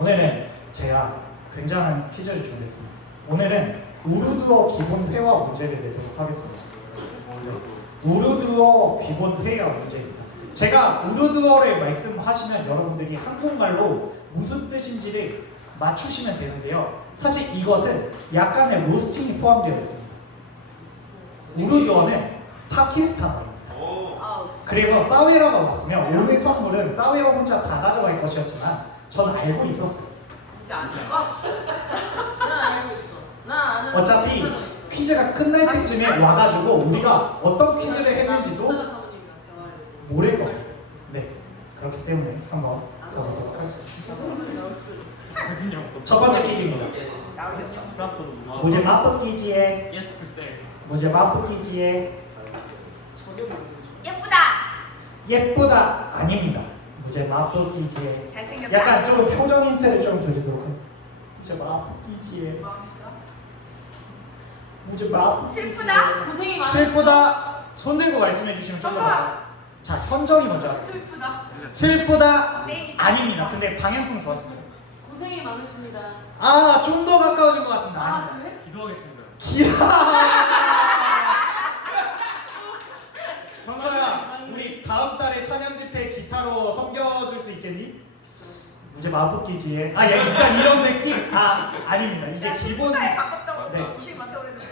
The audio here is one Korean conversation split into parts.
오늘은 제가 굉장한 퀴즈를 준비했습니다. 오늘은 우르두어 기본 회화 문제를 내도록 하겠습니다. 우르두어 기본 회화 문제입니다. 제가 우르두어를 말씀하시면 여러분들이 한국말로 무슨 뜻인지를 맞추시면 되는데요. 사실 이것은 약간의 로스팅이 포함되어 있습니다. 우르두어는 파키스탄어입니다. 그래서 사웨라가 왔으면 오늘 선물은 사웨라 혼자 다 가져갈 것이었지만 저는 알고 있었어요. 진짜 안 줄까? 나 알고 있어. 나 아는. 어차피 퀴즈가 끝날 때쯤에 와가지고 우리가 어떤 퀴즈를 했는지도 모를 거예요. 네, 그렇기 때문에 한번 가보도록 하겠습니다. 첫 번째 퀴즈입니다. 무제 마법 퀴즈에 무제 마법 퀴즈에 예쁘다. 예쁘다 아닙니다. 무제 마법 퀴즈에 잘생겼다. 약간 좀 표정 힌트를 좀 드리도록 할게요. 무제 마법 퀴즈에 무제 마법 슬프다. 고생이 많아. 슬프다. 손 들고 말씀해 주시면 좀 더 나아요. 자, 현정이 먼저 하겠습니다. 슬프다. 슬프다 네. 아닙니다. 근데 방향성 좋았습니다. 고생이 많으십니다. 아, 좀 더 가까워진 것 같습니다. 아 아닙니다. 그래? 기도하겠습니다. 현서야, 우리 다음 달에 찬양 집회 기타로 섬겨줄 수 있겠니? 이제 마법기지에 약간 이런 느낌? 아닙니다. 이게 기본. 슬프다에 가깝다고. 네. 혹시 맞다고 그랬는데.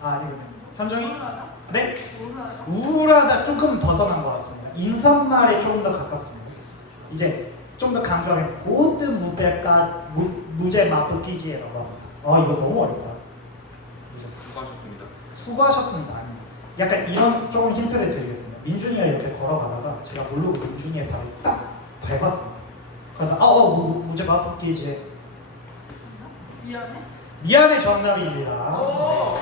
아닙니다. 현정이? 우울하다? 네? 우울하다? 우울하다 조금 벗어난 것 같습니다. 인사말에 조금 더 가깝습니다. 이제 좀 더 강조하면 모든 무배가 무제 마법기지에라고 합니다. 이거 너무 어렵다. 수고하셨습니다. 수고하셨습니다. 아닙니다. 약간 이런 조금 힌트를 드리겠습니다. 민준이가 이렇게 걸어가다가 제가 모르고 민준이의 발을 딱 밟았습니다. 그러다 무제 마법기지에 미안해. 미안해 정답입니다. 오. 네.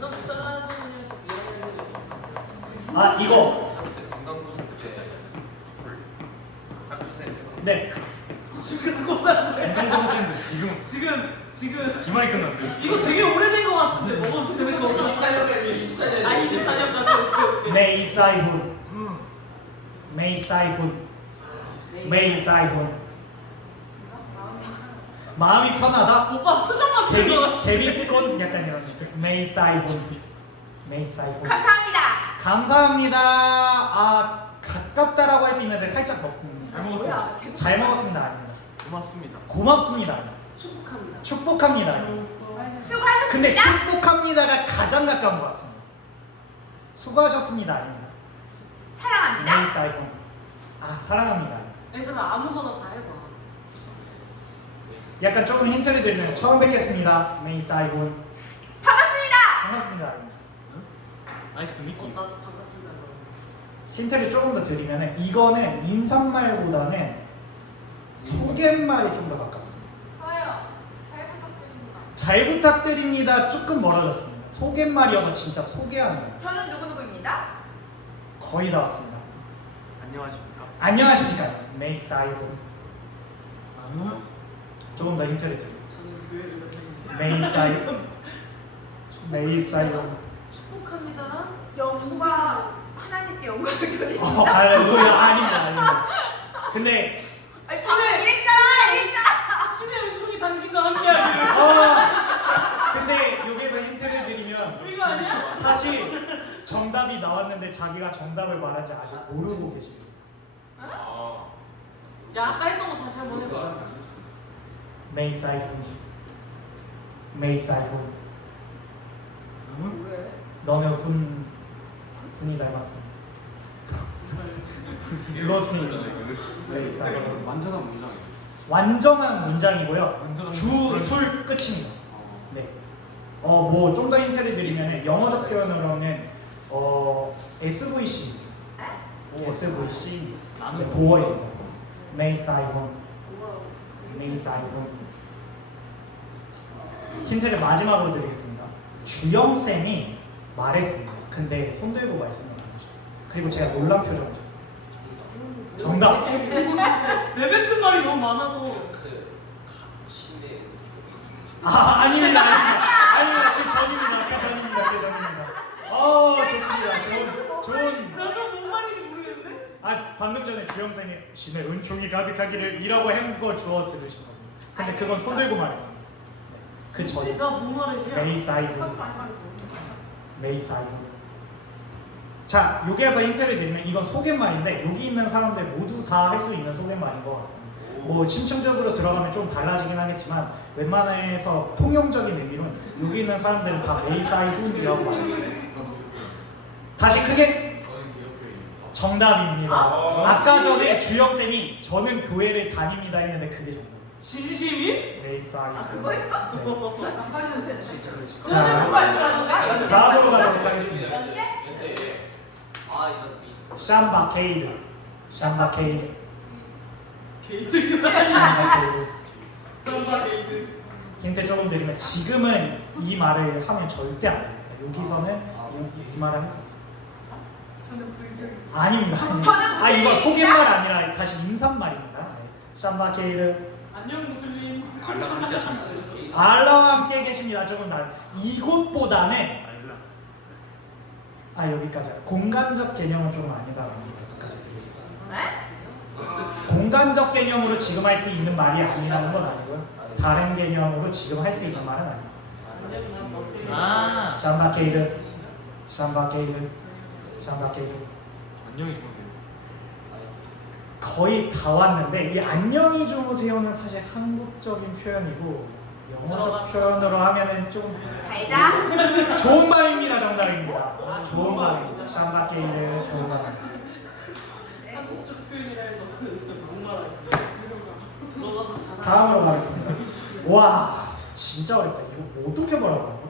너 불쌍한 소리를 미안해. 이거 네. 지금 고사인데. 지금 기말이 끝났는데. 이거 되게 오래된 거 같은데 먹어도 되는 건가? 24년까지. 아 24년까지. 오케이. 메이사이훈 메이사이훈 마음이 편하다? 오빠 표정 맞춘 거 같아. 제비스콘 약간 이런 느낌. 메이사이훈 감사합니다. 감사합니다. 가깝다라고 할 수 있는데 살짝 잘 먹었습니다. 뭐야? 계속 잘 먹었습니다. 아닙니다. 고맙습니다. 고맙습니다. 축복합니다. 축복합니다. 수고하셨습니다. 근데 축복합니다가 가장 가까운 것 같습니다. 수고하셨습니다. 아닙니다. 사랑합니다. 메이사이훈 사랑합니다. 얘들아 아무거나 다 해봐. 약간 조금 힌트를 드리면 처음 뵙겠습니다. 메이사이훈 반갑습니다. 반갑습니다. 아이스크 미끼. 나 반갑습니다. 힌트를 조금 더 드리면 이거는 인사말보다는 소개말이 좀 더 가깝습니다. 저요. 잘 부탁드립니다. 잘 부탁드립니다. 조금 멀어졌습니다. 소개말이어서 진짜 소개하는 거예요. 저는 누구누구입니다. 거의 다 왔습니다. 안녕하십니까? 안녕하십니까. 메이사이훈 조금 더 힌트를 드리겠습니다. 메이사이훈 축복합니다란 영광 하나님께 영광을 돌립니다. 할렐루야. 아닙니다. 근데 아니 이랬잖아. 신의 은총이 당신과 함께하기를. 근데 여기서 힌트를 드리면 이거 아니야? 사실 정답이 나왔는데 자기가 정답을 말하지 아직 모르고 계십니다. 야 아까 했던 거 다시 한번 해봐. 메이사이훈 왜? 너는 훈이 닮았어. 로스니 메이사이훈 완전한 문장이에요. 완전한 문장이고요. 완전한 주술 끝입니다. 네. 뭐 좀 더 힌트를 드리면 영어적 표현으로는 SVC SVC 나는 보어입니다. 메이사이훈 힌트를 마지막으로 드리겠습니다. 주영쌤이 말했습니다. 근데 손들고 말씀을 안 하셨어요. 그리고 제가 놀란 표정이죠. 정답. 내뱉은 말이 너무 많아서. 아닙니다. 그 전입니다. 좋습니다. 좋은. 나도 뭔 말인지 모르겠는데? 방금 전에 주영쌤이 신의 은총이 가득하기를 이라고 한거 주워 들으신 겁니다. 근데 그건 손 들고 말했습니다. 네. 그 전에 제가 뭐 말했냐? 메이사이드. 컵 많이 말고. 메이사이드. 자, 여기에서 힌트를 드리면 이건 소개말인데 여기 있는 사람들 모두 다 할 수 있는 소개말인 것 같습니다. 뭐 심층적으로 들어가면 좀 달라지긴 하겠지만 웬만해서 통용적인 의미로는 여기 있는 사람들은 다 메이사이드라고 말합니다. 다시 크게 정답입니다. 아까 전에 주영쌤이 저는 교회를 다닙니다 했는데 그게 정답입니다. 진심이? 메이사이드. 그거 했어? 네. 잠깐만 못했네. 자, 누가 그러는가? 연재? 다음으로 가도록 하겠습니다. 연재? 샴바케이드. 샴바케이드. 게이드. 샴바케이드. 썸바 게이드. 힌트 조금 드리면 지금은 이 말을 하면 절대 안 됩니다. 여기서는 이 말을 할 수 없어요. 저는 불교. 아닙니다. 저는 아 이거 무슨 속임말 아니라 다시 인사말입니다. 네. 샴바케이드. 안녕 무슬림. 알라 함께 하십니다. 알라와 함께 계십니다. 조금 이곳보다는 여기까지 공간적 개념은 좀 아니다라는 말씀까지 드리겠습니다. 네? 공간적 개념으로 지금 할 수 있는 말이 아니라는 건 아니고요. 다른 개념으로 지금 할 수 있는 말은 아닙니다. 아, 샴바케이드, 샴바케이드, 샴바케이드. 안녕히 주무세요. 거의 다 왔는데 이 안녕히 주무세요는 사실 한국적인 표현이고 영어적 표현으로 하면은 좀 잘자. 좋은 말입니다. 정답입니다. 아, 좋은 말입니다. 샴바케이드 좋은 말입니다. 한국적 표현이라 해서 못 말하겠어. 들어가서 잘. 다음으로 가겠습니다. 와 진짜 어렵다. 이거 뭐 어떻게 뭐라고 하는 거?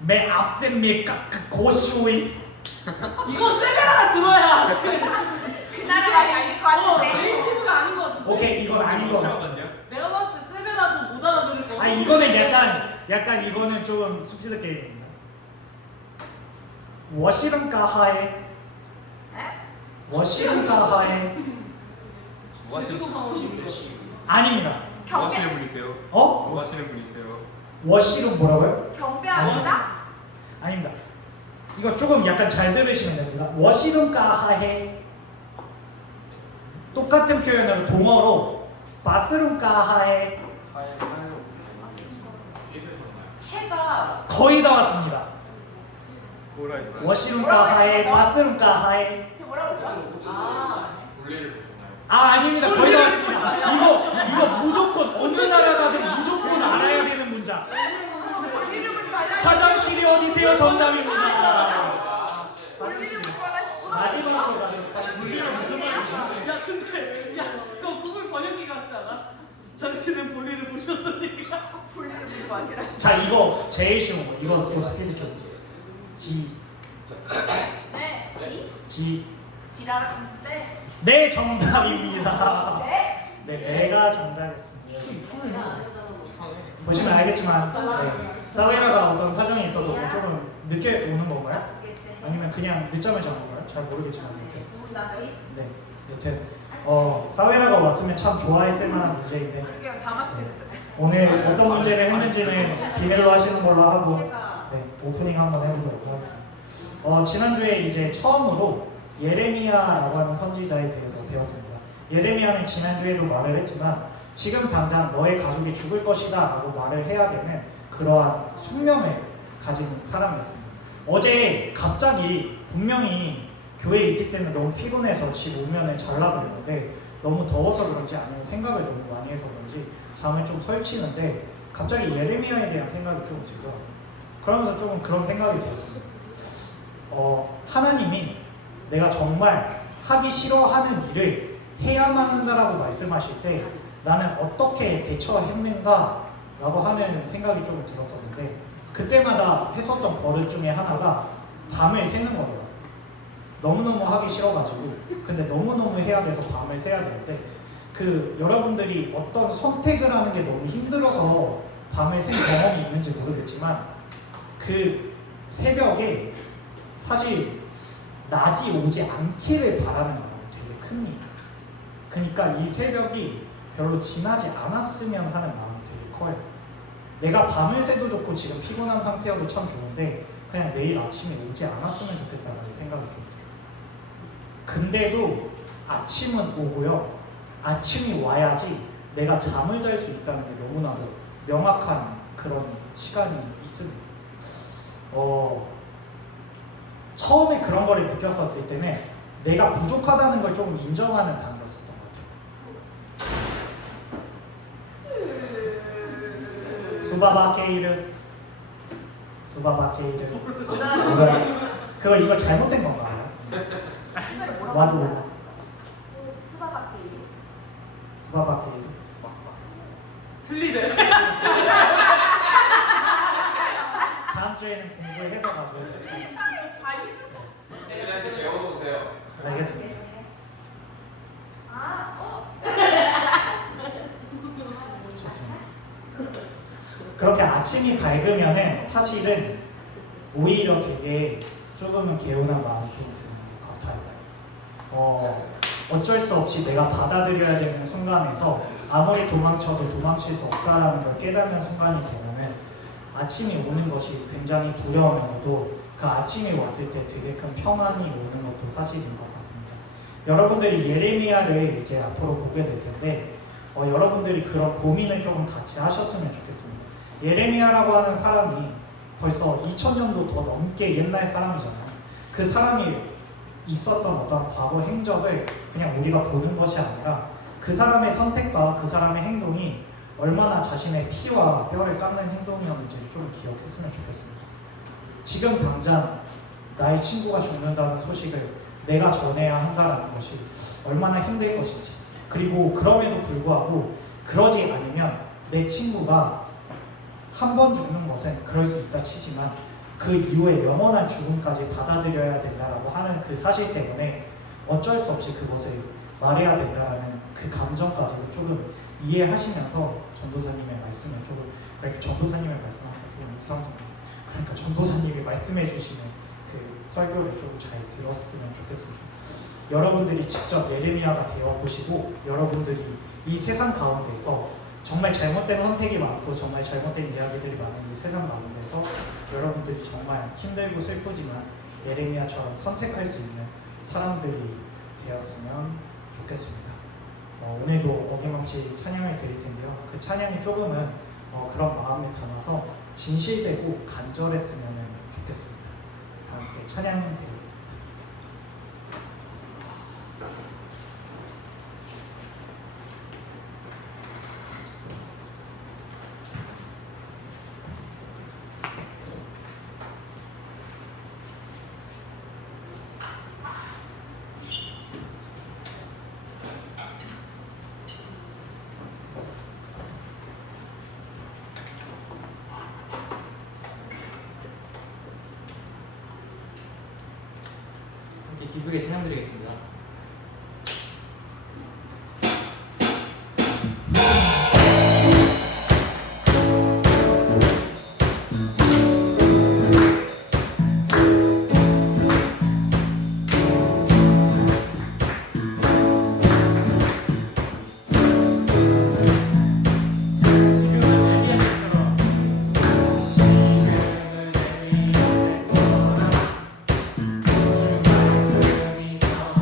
매 앞셈미 깍그 고시오이. 이거 세베라가 들어야. 그 나라 말이 아닐 것 같은데. 네이티브가 아닌 것 같은데. 오케이 이건 아닌 것 같습니다. 내가 봤을 때 세베라도 못 알아들을 거. 아 이거는 약간 이거는 좀 숲지대 게임입니다. 워시름가하에 워시름가하에 지금 하고 싶은 거. 아닙니다. 뭐 경배. 하시는 분이세요? 어? 뭐 하시는 분이세요? 워시름 뭐라고요? 경배합니다. 아닙니다. 이거 조금 약간 잘 들으시면 됩니다. 워시름가하에 똑같은 표현으로 동어로 바스름가하에 해가 거의 다 왔습니다. 뭐라 해야 되나? 워시름가하에 바스름가하에 지금 뭐라고 했어? 아 아닙니다. 거의 다 왔습니다. 이거 무조건 어느 나라 가든 무조건 알아야 되는 문장. 볼일을 보지 말라. 화장실이 어디세요? 정답입니다. 볼일을 보지 말라. 마지막으로 가도록 하겠습니다. 야 근데 야 그거 구글 번역기 같지 않아? 당신은 볼일을 보셨습니까? 볼일을 보지 마시라. 자 이거 제일 쉬운 거. 이거 스피드 켜. 지. 네. 지. 지랄한데. 네 정답입니다. 네? 네 내가 정답이었습니다. 보시면 알겠지만 네, 사웨라가 어떤 사정이 있어서 뭐 조금 늦게 오는 건가요? 아니면 그냥 늦잠을 자는 건가요? 잘 모르겠지만 이렇게. 네 여튼 사웨라가 왔으면 참 좋아했을 만한 문제인데 이게 다 맞췄어요. 오늘 어떤 문제를 했는지는 비밀로 하시는 걸로 하고 네, 오프닝 한번 해보도록 하겠습니다. 지난주에 이제 처음으로 예레미야라고 하는 선지자에 대해서 배웠습니다. 예레미야는 지난주에도 말을 했지만 지금 당장 너의 가족이 죽을 것이다 라고 말을 해야 되는 그러한 숙명을 가진 사람이었습니다. 어제 갑자기 분명히 교회에 있을 때는 너무 피곤해서 집 오면은 자려고 했는데 너무 더워서 그런지 아니면 생각을 너무 많이 해서 그런지 잠을 좀 설치는데 갑자기 예레미야에 대한 생각이 좀 들더라고요. 그러면서 조금 그런 생각이 들었습니다. 하나님이 내가 정말 하기 싫어하는 일을 해야만 한다라고 말씀하실 때 나는 어떻게 대처했는가 라고 하는 생각이 조금 들었었는데 그때마다 했었던 버릇 중에 하나가 밤을 새는 거더라고요. 너무너무 하기 싫어가지고 근데 너무너무 해야 돼서 밤을 새야 되는데 여러분들이 어떤 선택을 하는 게 너무 힘들어서 밤을 샌 경험이 있는지 모르겠지만 그 새벽에 사실 낮이 오지 않기를 바라는 마음이 되게 큽니다. 그러니까 이 새벽이 별로 지나지 않았으면 하는 마음이 되게 커요. 내가 밤을 새도 좋고 지금 피곤한 상태여도 참 좋은데 그냥 내일 아침에 오지 않았으면 좋겠다는 생각이 좀 들어요. 근데도 아침은 오고요. 아침이 와야지 내가 잠을 잘 수 있다는 게 너무나도 명확한 그런 시간이 있습니다. 처음에 그런 거를 느꼈었을 때는 내가 부족하다는 걸 좀 인정하는 단계였었던 것 같아요. 수바바케이르 그거 이거 잘못된 건가요? 와도 스바바케이. 수바바케이르 틀리네. 다음 주에는 공부해서 가져야 돼요. 쌤들한테 배워서 오세요. 알겠습니다. 좋습니다. 그렇게 아침이 밝으면은 사실은 오히려 되게 조금은 개운한 마음이 좀 드는 것 같아요. 어쩔 수 없이 내가 받아들여야 되는 순간에서 아무리 도망쳐도 도망칠 수 없다라는 걸 깨닫는 순간이 되면은 아침이 오는 것이 굉장히 두려우면서도 그 아침이 왔을 때 되게 큰 평안이 오는 것도 사실인 것 같습니다. 여러분들이 예레미야를 이제 앞으로 보게 될 텐데 여러분들이 그런 고민을 조금 같이 하셨으면 좋겠습니다. 예레미야라고 하는 사람이 벌써 2000년도 더 넘게 옛날 사람이잖아요. 그 사람이 있었던 어떤 과거 행적을 그냥 우리가 보는 것이 아니라 그 사람의 선택과 그 사람의 행동이 얼마나 자신의 피와 뼈를 깎는 행동이었는지를 좀 기억했으면 좋겠습니다. 지금 당장 나의 친구가 죽는다는 소식을 내가 전해야 한다는 것이 얼마나 힘들 것인지, 그리고 그럼에도 불구하고 그러지 않으면 내 친구가 한 번 죽는 것은 그럴 수 있다 치지만 그 이후에 영원한 죽음까지 받아들여야 된다라고 하는 그 사실 때문에 어쩔 수 없이 그것을 말해야 된다라는 그 감정까지도 조금 이해하시면서 전도사님의 말씀을 조금, 그러니까 전도사님의 말씀하니까 조금 우상스럽네요. 그러니까 전도사님이 말씀해 주시는 그 설교를 조금 잘 들었으면 좋겠습니다. 여러분들이 직접 예레미야가 되어 보시고 여러분들이 이 세상 가운데서 정말 잘못된 선택이 많고 정말 잘못된 이야기들이 많은 이 세상 가운데서 여러분들이 정말 힘들고 슬프지만 예레미야처럼 선택할 수 있는 사람들이 되었으면 좋겠습니다. 오늘도 어김없이 찬양을 드릴 텐데요. 그 찬양이 조금은 그런 마음을 담아서 진실되고 간절했으면 좋겠습니다. 다 함께 찬양 드리겠습니다. 기쁘게 찬양드리겠습니다. 지금은 엘리야처럼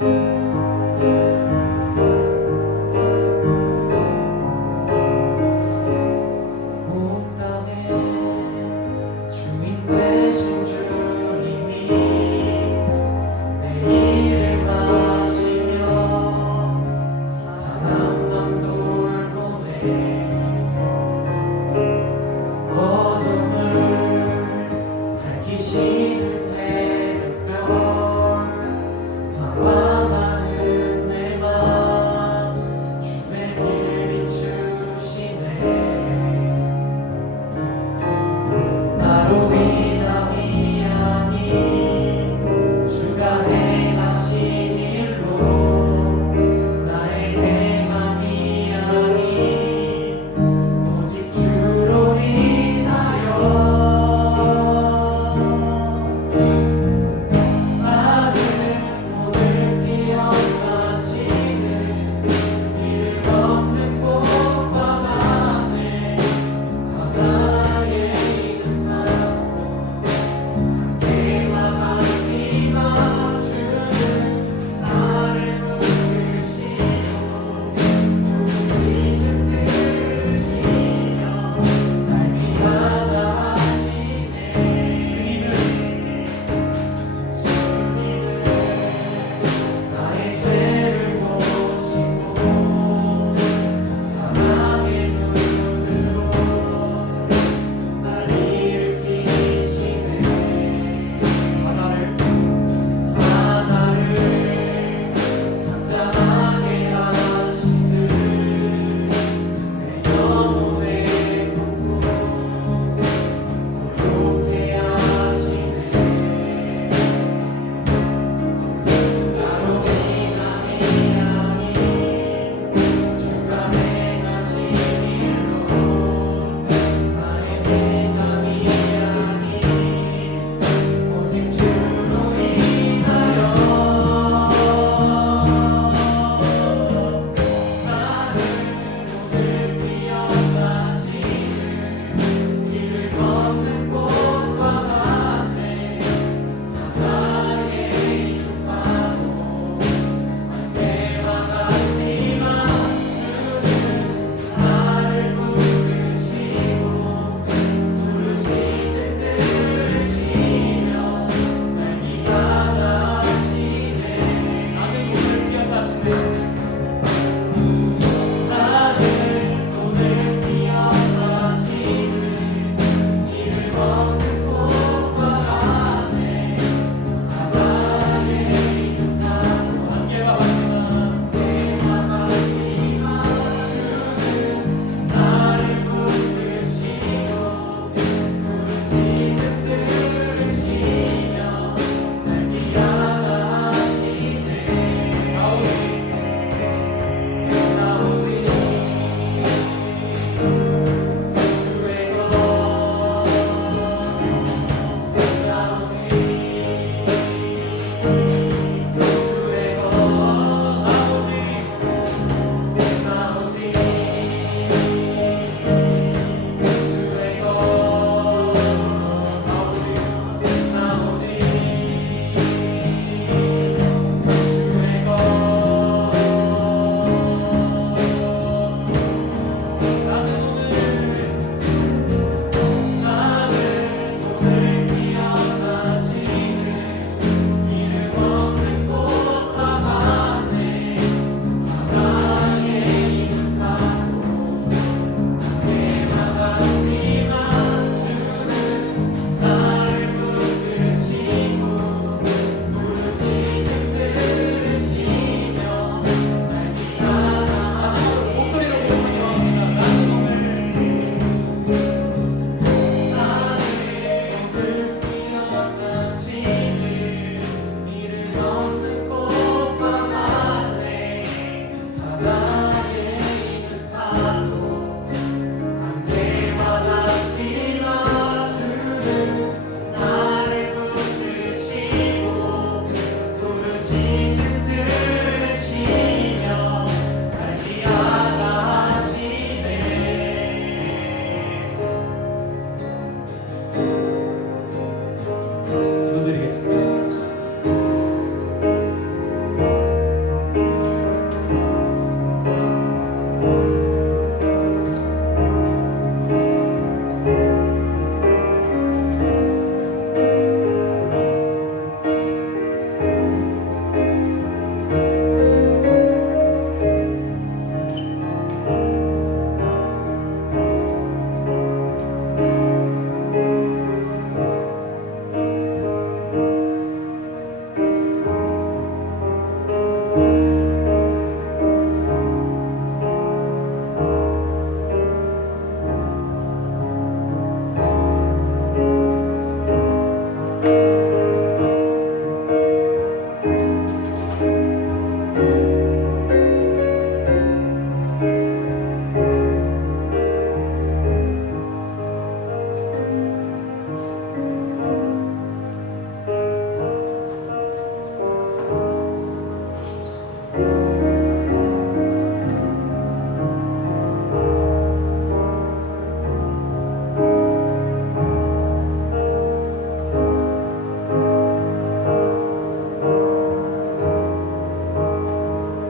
온 땅의 주인 되신 주님이 내 일을 마시며 사랑만 돌보네. 어둠을 밝히시는 새벽별 방황하는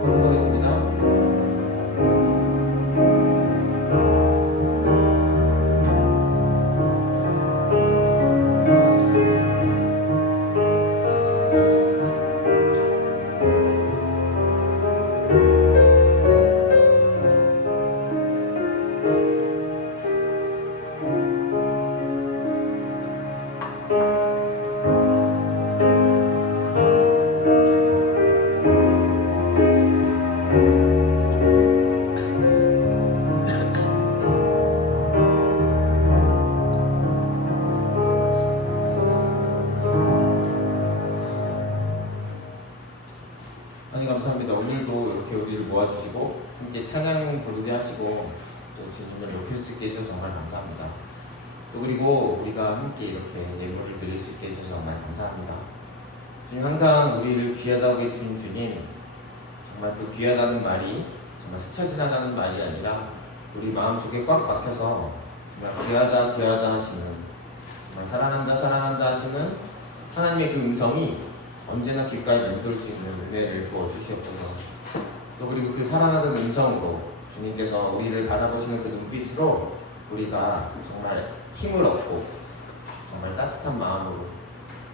해보겠습니다. 하나님 감사합니다. 오늘도 이렇게 우리를 모아주시고 함께 찬양 부르게 하시고 또 주님을 높일 수 있게 해주셔서 정말 감사합니다. 또 그리고 우리가 함께 이렇게 예물을 드릴 수 있게 해주셔서 정말 감사합니다. 주님 항상 우리를 귀하다고 해주신 주님, 정말 그 귀하다는 말이 정말 스쳐 지나가는 말이 아니라 우리 마음속에 꽉 박혀서 정말 귀하다 귀하다 하시는, 정말 사랑한다 사랑한다 하시는 하나님의 그 음성이 언제나 귓가에 맴돌 수 있는 은혜를 부어주시옵소서. 또 그리고 그 사랑하는 음성으로 주님께서 우리를 바라보시는 그 눈빛으로 우리가 정말 힘을 얻고 정말 따뜻한 마음으로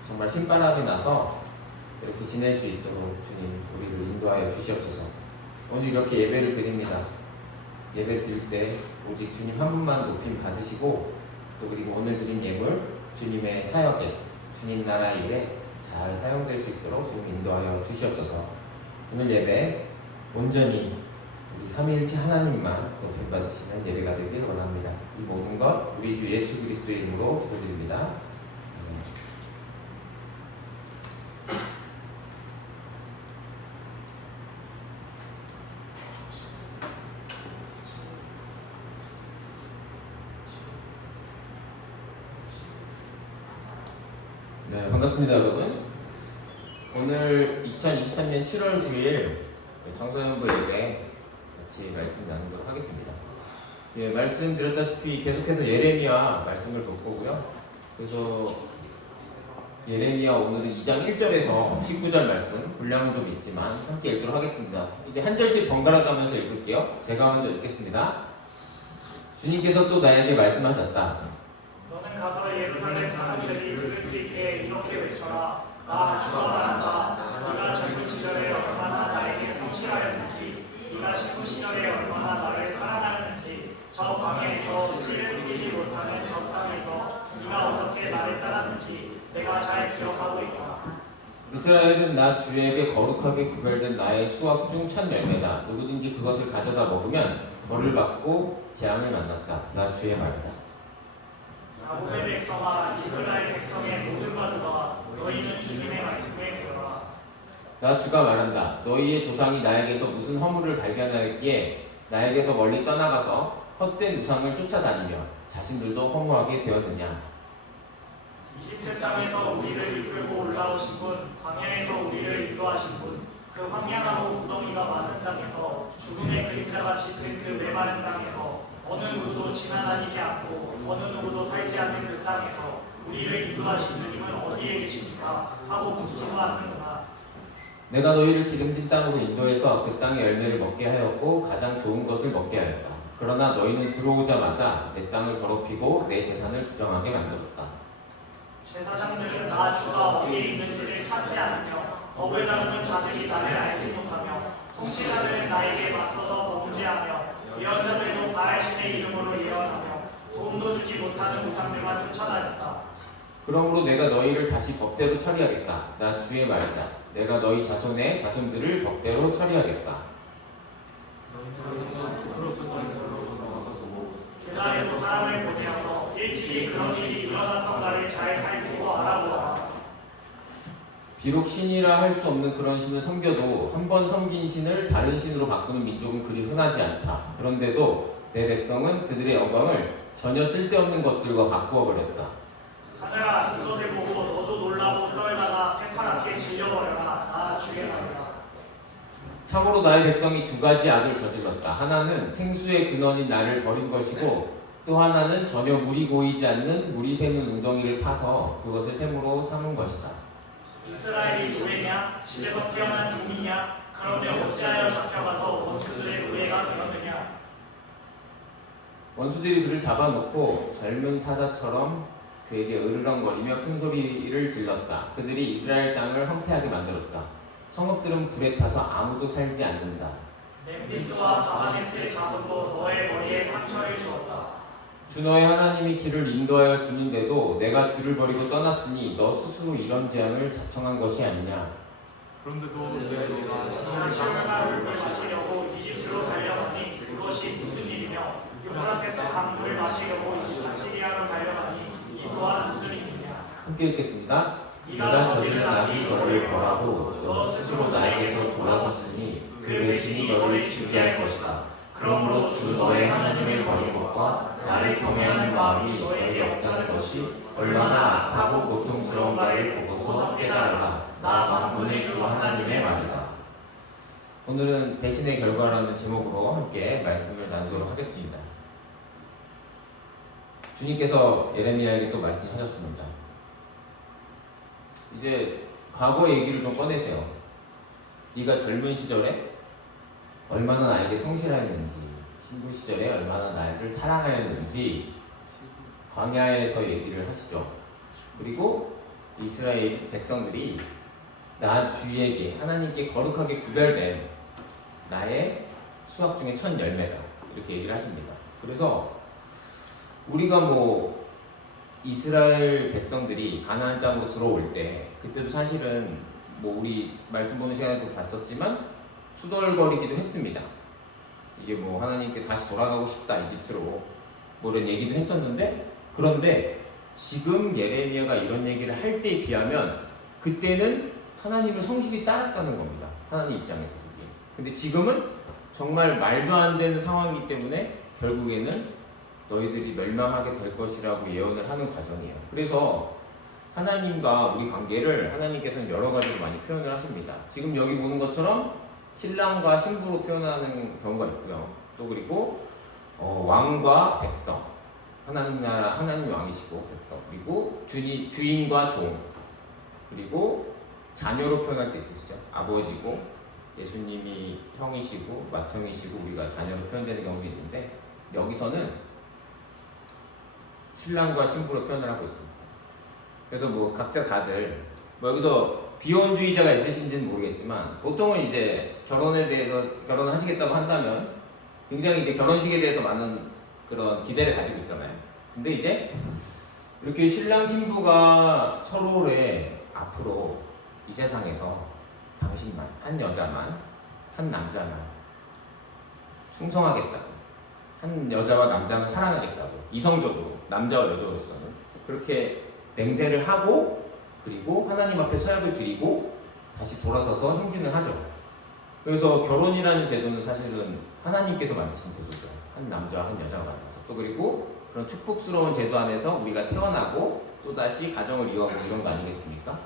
정말 신바람이 나서 이렇게 지낼 수 있도록 주님 우리를 인도하여 주시옵소서. 오늘 이렇게 예배를 드립니다. 예배 드릴 때 오직 주님 한 분만 높임 받으시고 또 그리고 오늘 드린 예물 주님의 사역에 주님 나라 일에 잘 사용될 수 있도록 주님 인도하여 주시옵소서. 오늘 예배 온전히 우리 삼위일체 하나님만 높임 받으시는 예배가 되길 원합니다. 이 모든 것 우리 주 예수 그리스도의 이름으로 기도드립니다. 네, 반갑습니다 여러분. 오늘 2023년 7월 9일 청소년부 예배 같이 말씀 나누도록 하겠습니다. 예, 말씀드렸다시피 계속해서 예레미야 말씀을 볼 거고요. 그래서 예레미야 오늘은 2장 1절에서 19절 말씀, 분량은 좀 있지만 함께 읽도록 하겠습니다. 이제 한 절씩 번갈아 가면서 읽을게요. 제가 먼저 읽겠습니다. 주님께서 또 나에게 말씀하셨다. 너는 가서 예루살렘 사람들이 들을 수 있게 이렇게 외쳐라. 나 주가 말한다. 네가 젊은 시절에 얼마나 나에게 성실하였는지, 네가 식후 시절에 얼마나 나를 사랑하였는지, 저 광야에서 씨를 뿌리지 못하는 저 땅에서 네가 어떻게 나를 따랐는지 내가 잘 기억하고 있다. 이스라엘은 나 주에게 거룩하게 구별된 나의 수확 중 첫 열매다. 누구든지 그것을 가져다 먹으면 벌을 받고 재앙을 만났다. 나 주의 말이다. 야곱의 백성아, 이스라엘 백성의 모든 가족아, 너희는 주님의 말씀에 들어라. 나 주가 말한다. 너희의 조상이 나에게서 무슨 허물을 발견하였기에 나에게서 멀리 떠나가서 헛된 우상을 쫓아다니며 자신들도 허무하게 되었느냐. 이집트 땅에서 우리를 이끌고 올라오신 분, 광야에서 우리를 인도하신 분, 그 황량하고 구덩이가 많은 땅에서 죽음의 그림자가 짙은 그 메마른 땅에서 어느 누구도 지나다니지 않고 어느 누구도 살지 않는 그 땅에서 우리를 인도하신 주님은 어디에 계십니까? 하고 묻지도 않는구나. 내가 너희를 기름진 땅으로 인도해서 그 땅의 열매를 먹게 하였고 가장 좋은 것을 먹게 하였다. 그러나 너희는 들어오자마자 내 땅을 더럽히고 내 재산을 부정하게 만들었다. 제사장들은 나 주가 어디에 있는지를 찾지 않으며 법을 다루는 자들이 나를 알지 못하며 통치자들은 나에게 맞서서 범죄하며 예언자들도 바알신의 이름으로 예언하며 도움도 주지 못하는 우상들만 쫓아다녔다. 그러므로 내가 너희를 다시 법대로 처리하겠다. 나 주의 말이다. 내가 너희 자손의 자손들을 법대로 처리하겠다. 그날에도 사람을 보내어서 일찍이 그런 일이 일어났던가를 잘 살피고 알아보아라. 비록 신이라 할 수 없는 그런 신을 섬겨도 한 번 섬긴 신을 다른 신으로 바꾸는 민족은 그리 흔하지 않다. 그런데도 내 백성은 그들의 영광을 전혀 쓸데없는 것들과 바꾸어 버렸다. 하늘아, 이것을 보고 너도 놀라고 떨다가 새파랗게 질려버려라. 나 주의 말이다. 참으로 나의 백성이 두 가지 악을 저질렀다. 하나는 생수의 근원인 나를 버린 것이고 또 하나는 전혀 물이 고이지 않는 물이 새는 웅덩이를 파서 그것을 샘으로 삼은 것이다. 이스라엘이 노예냐? 집에서 태어난 종이냐? 그러면 어찌하여 잡혀가서 원수들의 노예가 되었느냐? 원수들이 그를 잡아놓고 젊은 사자처럼 그에게 으르렁거리며 큰 소리를 질렀다. 그들이 이스라엘 땅을 황폐하게 만들었다. 성읍들은 불에 타서 아무도 살지 않는다. 멤피스와 다마네스의 자손도 너의 머리에 상처를 주었다. 주 너의 하나님이 길을 인도하여 주는데도 내가 주를 버리고 떠났으니 너 스스로 이런 재앙을 자청한 것이 아니냐. 그런데도 너희가 시온과 물을 마시려고 이집트로 달려가니 그것이 무슨 일이며 유프라테스 강물을 마시려고 아시리아로 달려가니 이 또한 무슨 일이냐? 함께 읽겠습니다. 네가 저지른 악이 너를 벌하고 너 스스로 나에게서 돌아섰으니 그 배신이 너를 죽게 할 것이다. 그러므로 주 너의 하나님을 버린 것과 나를 경외하는 마음이 너에게 없다는 것이 얼마나 악하고 고통스러운 바를 보고서 깨달아라. 나 만군의 주 하나님의 말이다. 오늘은 배신의 결과라는 제목으로 함께 말씀을 나누도록 하겠습니다. 주님께서 예레미야에게 또 말씀하셨습니다. 이제 과거 얘기를 좀 꺼내세요. 네가 젊은 시절에 얼마나 나에게 성실하였는지, 신부 시절에 얼마나 나를 사랑하였는지 광야에서 얘기를 하시죠. 그리고 이스라엘 백성들이 나 주에게 하나님께 거룩하게 구별된 나의 수확 중에 첫 열매다 이렇게 얘기를 하십니다. 그래서 우리가 뭐 이스라엘 백성들이 가나안 땅으로 들어올 때 그때도 사실은 뭐 우리 말씀 보는 시간에도 봤었지만 투덜거리기도 했습니다. 이게 뭐 하나님께 다시 돌아가고 싶다 이집트로 뭐 이런 얘기도 했었는데, 그런데 지금 예레미야가 이런 얘기를 할 때에 비하면 그때는 하나님을 성실히 따랐다는 겁니다. 하나님 입장에서. 근데 지금은 정말 말도 안 되는 상황이기 때문에 결국에는 너희들이 멸망하게 될 것이라고 예언을 하는 과정이에요. 그래서 하나님과 우리 관계를 하나님께서는 여러 가지로 많이 표현을 하십니다. 지금 여기 보는 것처럼 신랑과 신부로 표현하는 경우가 있고요. 또 그리고 왕과 백성, 하나님 나라, 하나님 왕이시고 백성, 그리고 주인과 종, 그리고 자녀로 표현할 때 있으시죠. 아버지고 예수님이 형이시고 맏형이시고 우리가 자녀로 표현되는 경우도 있는데, 여기서는 신랑과 신부로 표현을 하고 있습니다. 그래서 뭐 각자 다들 뭐 여기서 비혼주의자가 있으신지는 모르겠지만 보통은 이제 결혼에 대해서 결혼을 하시겠다고 한다면 굉장히 이제 결혼식에 대해서 많은 그런 기대를 가지고 있잖아요. 근데 이제 이렇게 신랑 신부가 서로의 앞으로 이 세상에서 당신만, 한 여자만, 한 남자만 충성하겠다고, 한 여자와 남자만 사랑하겠다고, 이성적으로 남자와 여자로서는 그렇게 맹세를 하고, 그리고 하나님 앞에 서약을 드리고 다시 돌아서서 행진을 하죠. 그래서 결혼이라는 제도는 사실은 하나님께서 만드신 제도죠. 한 남자와 한 여자가 만나서, 또 그리고 그런 축복스러운 제도 안에서 우리가 태어나고 또다시 가정을 이어가고 이런 거 아니겠습니까?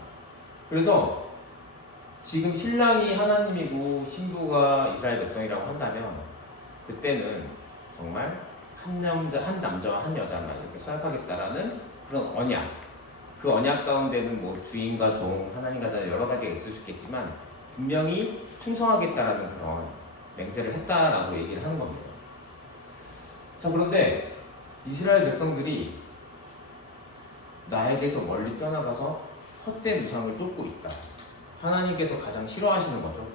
그래서 지금 신랑이 하나님이고 신부가 이스라엘 백성이라고 한다면 그때는 정말 한 남자와 한 여자만 이렇게 서약하겠다라는 그런 언약, 그 언약 가운데는 뭐 주인과 종, 하나님과 자녀 여러 가지가 있을 수 있겠지만 분명히 충성하겠다라는 그런 맹세를 했다라고 얘기를 하는 겁니다. 자, 그런데 이스라엘 백성들이 나에게서 멀리 떠나가서 헛된 우상을 쫓고 있다. 하나님께서 가장 싫어하시는 거죠.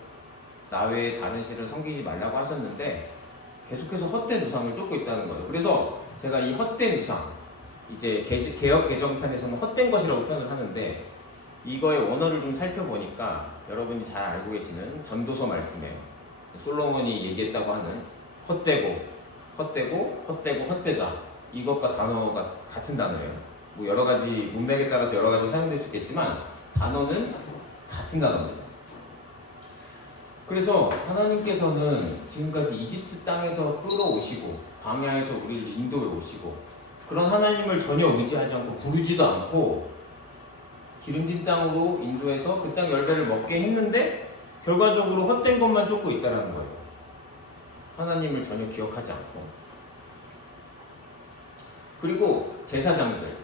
나 외에 다른 신을 섬기지 말라고 하셨는데 계속해서 헛된 우상을 쫓고 있다는 거예요. 그래서 제가 이 헛된 우상, 이제 개역 개정판에서는 헛된 것이라고 표현을 하는데 이거의 원어를 좀 살펴보니까 여러분이 잘 알고 계시는 전도서 말씀에 솔로몬이 얘기했다고 하는 헛되고 헛되고 헛되고 헛되다, 이것과 단어가 같은 단어예요. 뭐 여러 가지 문맥에 따라서 여러 가지 사용될 수 있겠지만 단어는 같은 단어입니다. 그래서 하나님께서는 지금까지 이집트 땅에서 끌어오시고 광야에서 우리를 인도해 오시고 그런 하나님을 전혀 의지하지 않고 부르지도 않고 기름진 땅으로 인도해서 그 땅 열매를 먹게 했는데 결과적으로 헛된 것만 쫓고 있다는 거예요. 하나님을 전혀 기억하지 않고. 그리고 제사장들,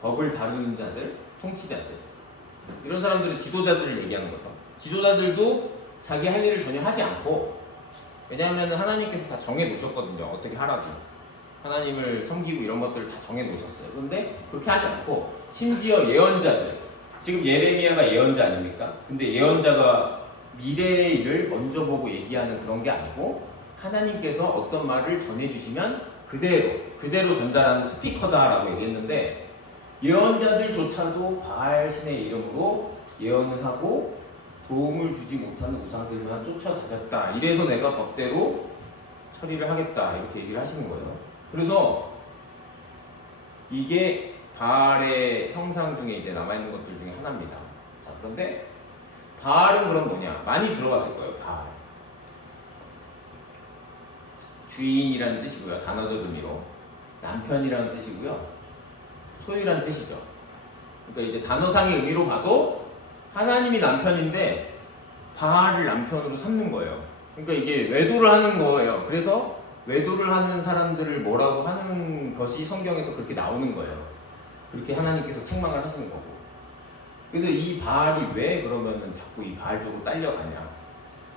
법을 다루는 자들, 통치자들, 이런 사람들은 지도자들을 얘기하는 거죠. 지도자들도 자기 할 일을 전혀 하지 않고, 왜냐하면 하나님께서 다 정해 놓으셨거든요. 어떻게 하라고. 하나님을 섬기고 이런 것들을 다 정해 놓으셨어요. 그런데 그렇게 하지 않고, 심지어 예언자들, 지금 예레미야가 예언자 아닙니까? 근데 예언자가 미래의 일을 먼저 보고 얘기하는 그런 게 아니고, 하나님께서 어떤 말을 전해주시면 그대로 전달하는 스피커다라고 얘기했는데, 예언자들조차도 바알 신의 이름으로 예언을 하고 도움을 주지 못하는 우상들만 쫓아다녔다. 이래서 내가 법대로 처리를 하겠다. 이렇게 얘기를 하시는 거예요. 그래서 이게 바알의 형상 중에 이제 남아있는 것들 중에 하나입니다. 자, 그런데 바알은 그럼 뭐냐? 많이 들어봤을 거예요. 바알. 주인이라는 뜻이고요. 단어적 의미로. 남편이라는 뜻이고요. 소유라는 뜻이죠. 그러니까 이제 단어상의 의미로 봐도 하나님이 남편인데 바알을 남편으로 삼는 거예요. 그러니까 이게 외도를 하는 거예요. 그래서 외도를 하는 사람들을 뭐라고 하는 것이 성경에서 그렇게 나오는 거예요. 그렇게 하나님께서 책망을 하시는 거고. 그래서 이 바알이 왜 그러면은 자꾸 이 바알 쪽으로 딸려가냐?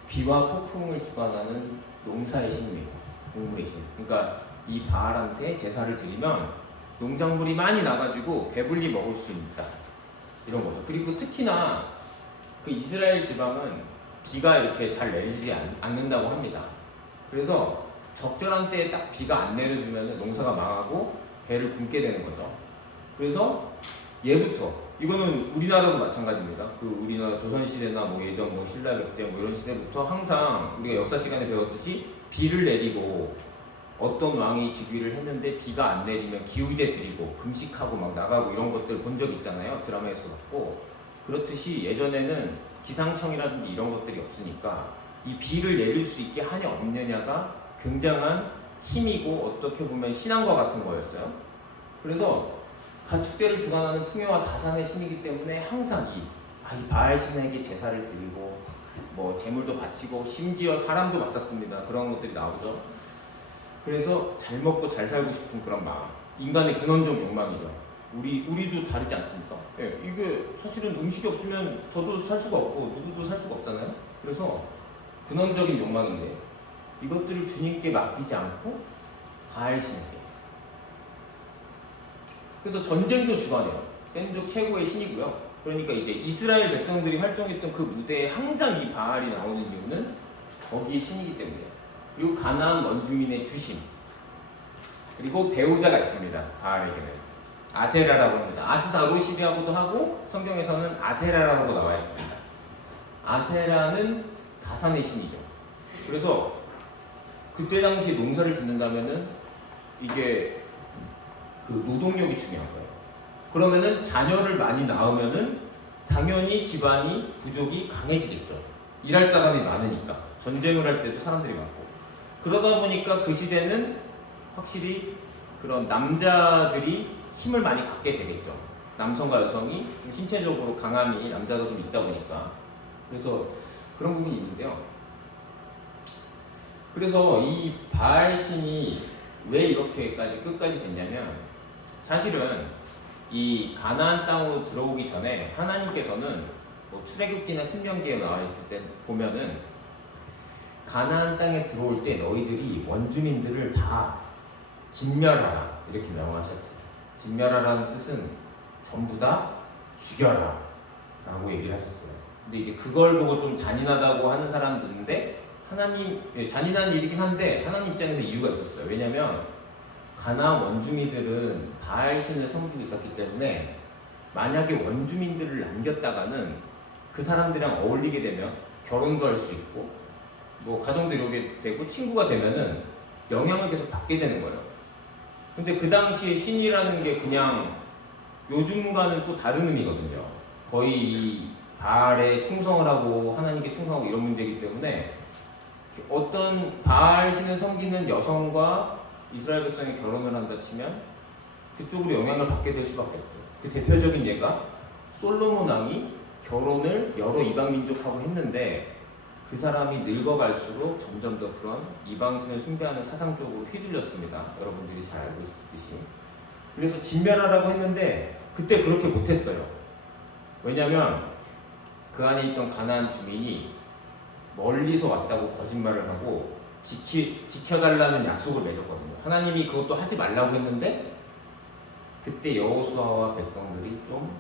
비와 폭풍을 주관하는 농사의 신입니다. 동물의 신. 그러니까 이 바알한테 제사를 드리면 농작물이 많이 나가지고 배불리 먹을 수 있다. 이런 거죠. 그리고 특히나 그 이스라엘 지방은 비가 이렇게 잘 내리지 않는다고 합니다. 그래서 적절한 때에 딱 비가 안 내려주면 농사가 망하고 배를 굶게 되는 거죠. 그래서 예부터, 이거는 우리나라도 마찬가지입니다. 그 우리나라 조선시대나 뭐 예전 뭐 신라 백제 뭐 이런 시대부터 항상 우리가 역사 시간에 배웠듯이 비를 내리고 어떤 왕이 즉위를 했는데 비가 안 내리면 기우제 드리고 금식하고 막 나가고 이런 것들 본 적 있잖아요. 드라마에서 봤고. 그렇듯이 예전에는 기상청이라든지 이런 것들이 없으니까 이 비를 내릴 수 있게 하냐 없느냐가 굉장한 힘이고 어떻게 보면 신앙과 같은 거였어요. 그래서 가축대를 주관하는 풍요와 다산의 신이기 때문에 항상 이 바알 신에게 제사를 드리고 뭐 재물도 바치고 심지어 사람도 바쳤습니다. 그런 것들이 나오죠. 그래서 잘 먹고 잘 살고 싶은 그런 마음, 인간의 근원적 욕망이죠. 우리도 다르지 않습니까? 예, 이게 사실은 음식이 없으면 저도 살 수가 없고 누구도 살 수가 없잖아요. 그래서 근원적인 욕망인데 이것들을 주님께 맡기지 않고 바알 신에게. 그래서 전쟁도 주관해요. 센족 최고의 신이고요. 그러니까 이제 이스라엘 백성들이 활동했던 그 무대에 항상 이 바알이 나오는 이유는 거기에 신이기 때문이에요. 그리고 가나안 원주민의 주심. 그리고 배우자가 있습니다. 바알에게는 아세라라고 합니다. 아스다로시라고도 하고 성경에서는 아세라라고 나와 있습니다. 아세라는 다산의 신이죠. 그래서 그때 당시 농사를 짓는다면은 이게 그 노동력이 중요한 거예요. 그러면은 자녀를 많이 낳으면은 당연히 집안이 부족이 강해지겠죠. 일할 사람이 많으니까. 전쟁을 할 때도 사람들이 많고. 그러다 보니까 그 시대는 확실히 그런 남자들이 힘을 많이 갖게 되겠죠. 남성과 여성이 좀 신체적으로 강함이 남자도 좀 있다 보니까. 그래서 그런 부분이 있는데요. 그래서 이 바알 신이 왜 이렇게까지 끝까지 됐냐면 사실은 이 가나안 땅으로 들어오기 전에 하나님께서는 뭐 출애굽기나 신명기에 나와 있을 때 보면은 가나안 땅에 들어올 때 너희들이 원주민들을 다 진멸하라 이렇게 명하셨어요. 진멸하라는 뜻은 전부 다 죽여라 라고 얘기를 하셨어요. 근데 이제 그걸 보고 좀 잔인하다고 하는 사람도 있는데 잔인한 일이긴 한데 하나님 입장에서 이유가 있었어요. 왜냐면 가나안 원주민들은 바알 신을 섬기고 있었기 때문에 만약에 원주민들을 남겼다가는 그 사람들이랑 어울리게 되면 결혼도 할 수 있고 뭐 가정도 이루게 되고 친구가 되면은 영향을 계속 받게 되는 거예요. 근데 그 당시에 신이라는 게 그냥 요즘과는 또 다른 의미거든요. 거의 바알에 충성을 하고 하나님께 충성하고 이런 문제이기 때문에 어떤 바알 신을 섬기는 여성과 이스라엘 백성이 결혼을 한다 치면 그쪽으로 영향을 받게 될 수밖에 없죠. 그 대표적인 예가 솔로몬 왕이 결혼을 여러 이방 민족하고 했는데 그 사람이 늙어갈수록 점점 더 그런 이방신을 숭배하는 사상 쪽으로 휘둘렸습니다. 여러분들이 잘 알고 있듯이. 그래서 진멸하라고 했는데 그때 그렇게 못했어요. 왜냐하면 그 안에 있던 가나안 주민이 멀리서 왔다고 거짓말을 하고 지켜달라는 약속을 맺었거든요. 하나님이 그것도 하지 말라고 했는데 그때 여호수아와 백성들이 좀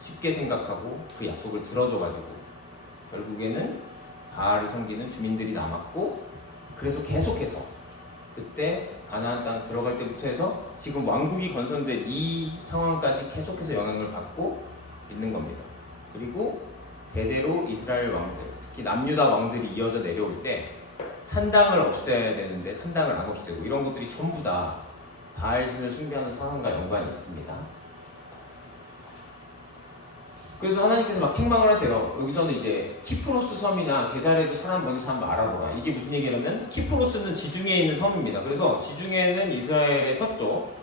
쉽게 생각하고 그 약속을 들어줘가지고 결국에는 바알을 섬기는 주민들이 남았고, 그래서 계속해서 그때 가나안 땅 들어갈 때부터 해서 지금 왕국이 건설된 이 상황까지 계속해서 영향을 받고 있는 겁니다. 그리고 대대로 이스라엘 왕들, 특히 남유다 왕들이 이어져 내려올 때 산당을 없애야 되는데 산당을 안 없애고, 이런 것들이 전부 다 바알신을 숭배하는 상황과 연관이 있습니다. 그래서 하나님께서 막 책망을 하세요. 여기서는 이제 키프로스 섬이나 게달에도 사람 먼저 한번 알아보라. 이게 무슨 얘기냐면 키프로스는 지중해에 있는 섬입니다. 그래서 지중해는 이스라엘의 서쪽,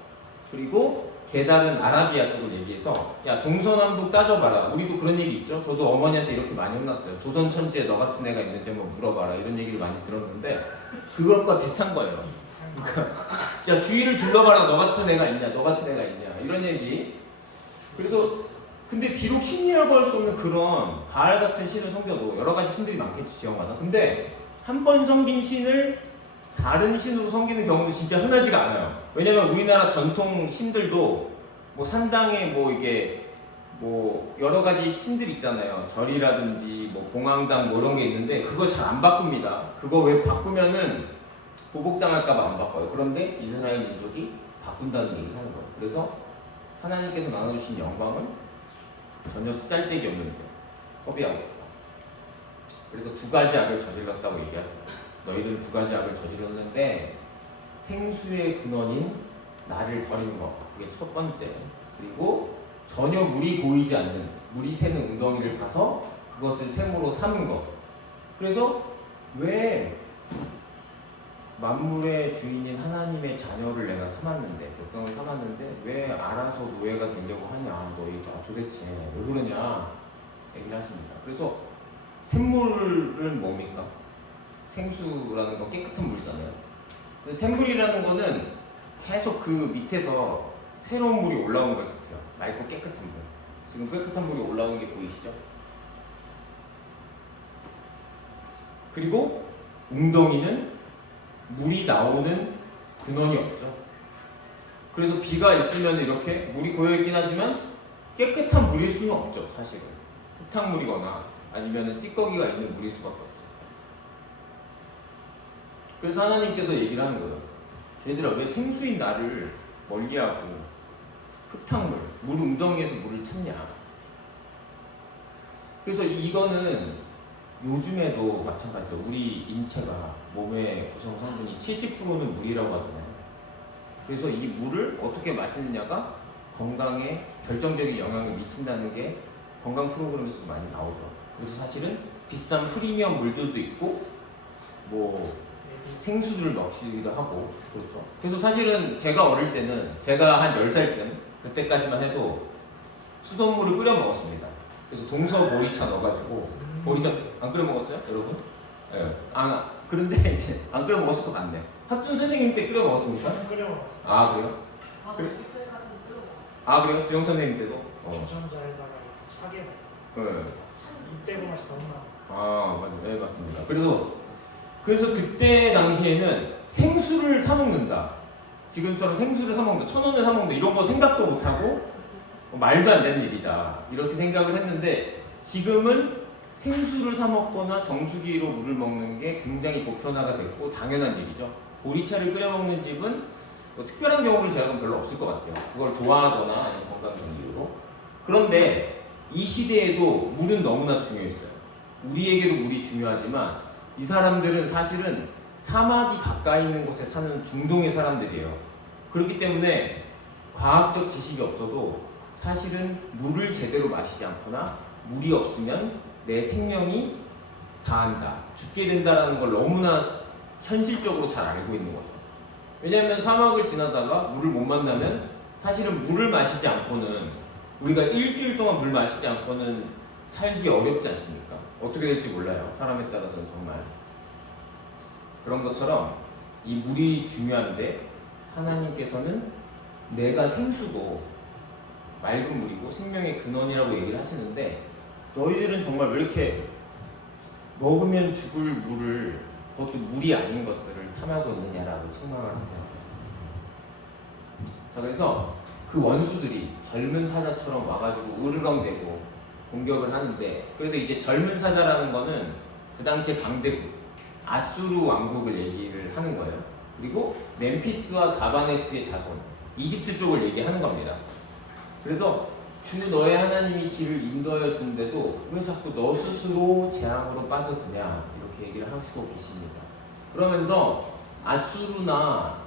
그리고 게달은 아라비아 쪽을 얘기해서 야 동서남북 따져봐라. 우리도 그런 얘기 있죠. 저도 어머니한테 이렇게 많이 혼났어요. 조선 천지에 너 같은 애가 있는지 한번 물어봐라. 이런 얘기를 많이 들었는데 그것과 비슷한 거예요. 그러니까 자 주위를 둘러봐라. 너 같은 애가 있냐? 너 같은 애가 있냐? 이런 얘기. 그래서 근데 비록 신이라고 할 수 없는 그런 바알 같은 신을 섬겨도 여러 가지 신들이 많겠지, 지역마다. 근데 한 번 섬긴 신을 다른 신으로 섬기는 경우도 진짜 흔하지가 않아요. 왜냐면 우리나라 전통 신들도 뭐 산당에 뭐 이게 뭐 여러 가지 신들 있잖아요. 절이라든지 뭐 봉황당 뭐 이런 게 있는데 그거 잘 안 바꿉니다. 그거 왜 바꾸면은 보복당할까봐 안 바꿔요. 그런데 이스라엘 민족이 바꾼다는 얘기를 하는 거예요. 그래서 하나님께서 나눠주신 영광을 전혀 쓰잘데기 없는 거 허비하고 있다. 그래서 두 가지 악을 저질렀다고 얘기하습니다. 너희들은 두 가지 악을 저질렀는데 생수의 근원인 나를 버린 것, 그게 첫 번째. 그리고 전혀 물이 보이지 않는, 물이 새는 웅덩이를 가서 그것을 샘으로 삼은 것. 그래서 왜 만물의 주인인 하나님의 자녀를 내가 삼았는데, 백성을 삼았는데 왜 알아서 노예가 되려고 하냐, 너희가 도대체 왜 그러냐 얘기를 하십니다. 그래서 샘물은 뭡니까? 생수라는 건 깨끗한 물이잖아요. 샘물이라는 거는 계속 그 밑에서 새로운 물이 올라오는 걸 뜻해요. 맑고 깨끗한 물. 지금 깨끗한 물이 올라오는 게 보이시죠? 그리고 웅덩이는 물이 나오는 근원이 없죠. 그래서 비가 있으면 이렇게 물이 고여있긴 하지만 깨끗한 물일 수는 없죠, 사실은. 흙탕물이거나 아니면 찌꺼기가 있는 물일 수밖에 없어요. 그래서 하나님께서 얘기를 하는 거예요. 얘들아, 왜 생수인 나를 멀리하고 흙탕물, 물 웅덩이에서 물을 찾냐. 그래서 이거는 요즘에도 마찬가지죠. 우리 인체가, 몸의 구성 성분이 70%는 물이라고 하잖아요. 그래서 이 물을 어떻게 마시느냐가 건강에 결정적인 영향을 미친다는 게 건강 프로그램에서도 많이 나오죠. 그래서 사실은 비싼 프리미엄 물들도 있고 뭐 생수를 넣기도 하고 그렇죠. 그래서 사실은 제가 어릴 때는, 제가 한 10살쯤 그때까지만 해도 수돗물을 끓여 먹었습니다. 그래서 동서 보리차 넣어가지고, 보리차 안 끓여 먹었어요, 여러분? 예. 네. 그런데 이제 안 끓여 먹었을 것 같네. 학준 선생님 때 끓여 먹었습니까? 끓여 먹었어요. 아 그래요? 맞아, 그래? 이때까지는 들어봤어. 아 그래요? 주영 선생님 때도? 주전자에다가 차게 넣고 네. 이때 그 맛이 너무 나. 아 맞아요. 네 맞습니다. 그래서 그때 당시에는 생수를 사 먹는다. 지금처럼 생수를 사 먹는다. 1,000원에 사 먹는다. 이런 거 생각도 못 하고 말도 안 되는 일이다. 이렇게 생각을 했는데 지금은 생수를 사 먹거나 정수기로 물을 먹는 게 굉장히 보편화가 됐고 당연한 일이죠. 보리차를 끓여 먹는 집은 뭐 특별한 경우를 제가 별로 없을 것 같아요. 그걸 좋아하거나 아니면 건강적 이유로. 그런데 이 시대에도 물은 너무나 중요했어요. 우리에게도 물이 중요하지만 이 사람들은 사실은 사막이 가까이 있는 곳에 사는 중동의 사람들이에요. 그렇기 때문에 과학적 지식이 없어도 사실은 물을 제대로 마시지 않거나 물이 없으면 내 생명이 다한다, 죽게 된다는 걸 너무나 현실적으로 잘 알고 있는 거죠. 왜냐하면 사막을 지나다가 물을 못 만나면 사실은 물을 마시지 않고는, 우리가 일주일 동안 물 마시지 않고는 살기 어렵지 않습니까? 어떻게 될지 몰라요. 사람에 따라서는 정말. 그런 것처럼 이 물이 중요한데 하나님께서는 내가 생수고 맑은 물이고 생명의 근원이라고 얘기를 하시는데 너희들은 정말 왜 이렇게 먹으면 죽을 물을, 그것도 물이 아닌 것들을 탐하고 있느냐라고 책망을 하세요. 자, 그래서 그 원수들이 젊은 사자처럼 와가지고 으르렁대고 공격을 하는데, 그래서 이제 젊은 사자라는 거는 그 당시에 강대국 아수르 왕국을 얘기를 하는 거예요. 그리고 멤피스와 다바네스의 자손, 이집트 쪽을 얘기하는 겁니다. 그래서 주 너의 하나님이 길을 인도하여 주는데도 왜 자꾸 너 스스로 재앙으로 빠져드냐, 이렇게 얘기를 하시고 계십니다. 그러면서 아수르나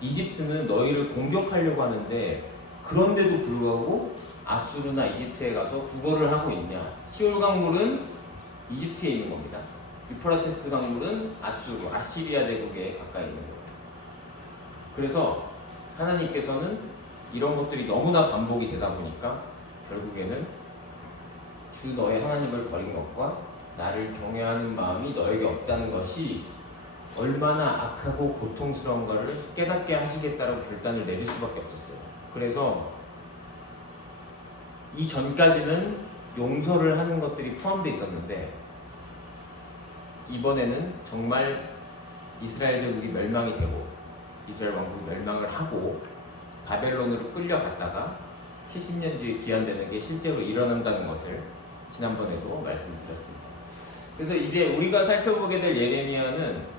이집트는 너희를 공격하려고 하는데, 그런데도 불구하고 아수르나 이집트에 가서 구걸을 하고 있냐. 시올 강물은 이집트에 있는 겁니다. 유프라테스 강물은 아수르, 아시리아 제국에 가까이 있는 거예요. 그래서 하나님께서는 이런 것들이 너무나 반복이 되다 보니까 결국에는 주 너의 하나님을 버린 것과 나를 경외하는 마음이 너에게 없다는 것이 얼마나 악하고 고통스러운가를 깨닫게 하시겠다라고 결단을 내릴 수밖에 없었어요. 그래서 이 전까지는 용서를 하는 것들이 포함되어 있었는데, 이번에는 정말 이스라엘 제국이 멸망이 되고 이스라엘 왕국이 멸망을 하고 바벨론으로 끌려갔다가 70년 뒤에 귀환되는 게 실제로 일어난다는 것을 지난번에도 말씀드렸습니다. 그래서 이제 우리가 살펴보게 될 예레미야는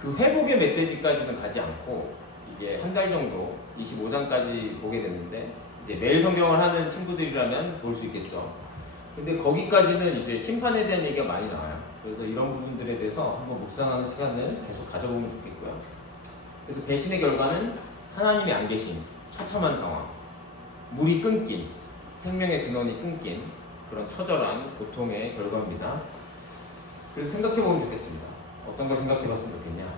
그 회복의 메시지까지는 가지 않고 이게 한 달 정도 25장까지 보게 됐는데, 이제 매일 성경을 하는 친구들이라면 볼 수 있겠죠. 근데 거기까지는 이제 심판에 대한 얘기가 많이 나와요. 그래서 이런 부분들에 대해서 한번 묵상하는 시간을 계속 가져보면 좋겠고요. 그래서 배신의 결과는 하나님이 안 계신 처참한 상황, 물이 끊긴, 생명의 근원이 끊긴 그런 처절한 고통의 결과입니다. 그래서 생각해보면 좋겠습니다. 어떤 걸 생각해봤으면 좋겠냐.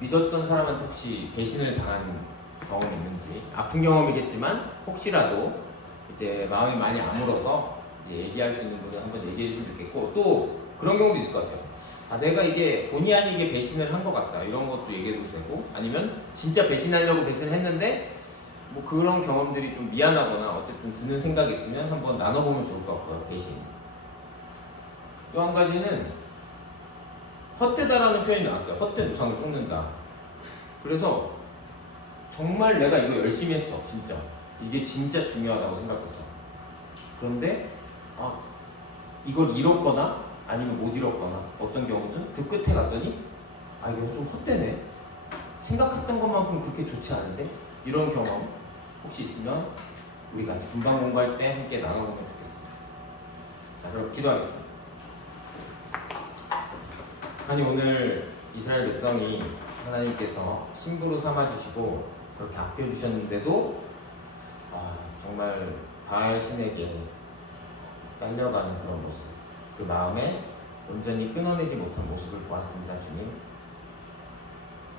믿었던 사람한테 혹시 배신을 당한 경험이 있는지, 아픈 경험이겠지만 혹시라도 이제 마음이 많이 아물어서 이제 얘기할 수 있는 분은 한번 얘기해 주시면 좋겠고, 또 그런 경우도 있을 것 같아요. 아, 내가 이게 본의 아니게 배신을 한 것 같다, 이런 것도 얘기해도 되고, 아니면 진짜 배신하려고 배신을 했는데 뭐 그런 경험들이 좀 미안하거나 어쨌든 드는 생각이 있으면 한번 나눠보면 좋을 것 같고요. 배신. 또 한 가지는 헛되다라는 표현이 나왔어요. 헛된 우상을 쫓는다. 그래서 정말 내가 이거 열심히 했어. 진짜 이게 진짜 중요하다고 생각했어. 그런데 이걸 잃었거나 아니면 못 잃었거나, 어떤 경우는 그 끝에 갔더니 이거 좀 헛되네, 생각했던 것만큼 그렇게 좋지 않은데, 이런 경험 혹시 있으면 우리 같이 금방 공부할 때 함께 나눠보면 좋겠습니다. 자, 그럼 기도하겠습니다. 아니, 오늘 이스라엘 백성이 하나님께서 신부로 삼아주시고 그렇게 아껴주셨는데도 정말 바알 신에게 딸려가는 그런 모습, 그 마음에 온전히 끊어내지 못한 모습을 보았습니다.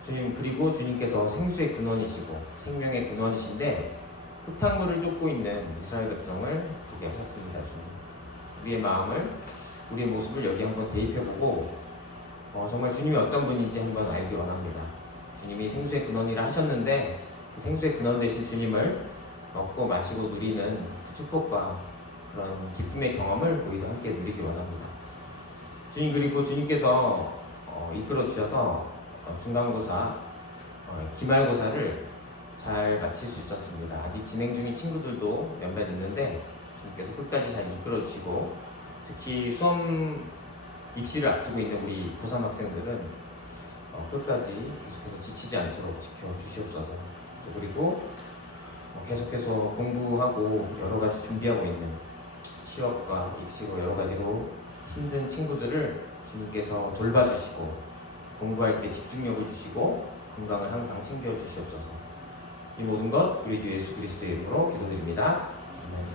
주님, 그리고 주님께서 생수의 근원이시고 생명의 근원이신데 흙탕물을 쫓고 있는 이스라엘 백성을 보게 하셨습니다. 주님, 우리의 마음을, 우리의 모습을 여기 한번 대입해보고 정말 주님이 어떤 분인지 한번 알기 원합니다. 주님이 생수의 근원이라 하셨는데 그 생수의 근원 되신 주님을 먹고 마시고 누리는 그 축복과 그런 기쁨의 경험을 우리도 함께 누리기 원합니다. 주님, 그리고 주님께서 이끌어 주셔서 중간고사, 기말고사를 잘 마칠 수 있었습니다. 아직 진행 중인 친구들도 몇몇 있는데 주님께서 끝까지 잘 이끌어 주시고, 특히 수험 입시를 앞두고 있는 우리 고3 학생들은 끝까지 계속해서 지치지 않도록 지켜주시옵소서. 그리고 계속해서 공부하고 여러 가지 준비하고 있는 취업과 입시로 여러 가지로 힘든 친구들을 주님께서 돌봐주시고, 공부할 때 집중력을 주시고 건강을 항상 챙겨주시옵소서. 이 모든 것 우리 주 예수 그리스도의 이름으로 기도드립니다. 아멘.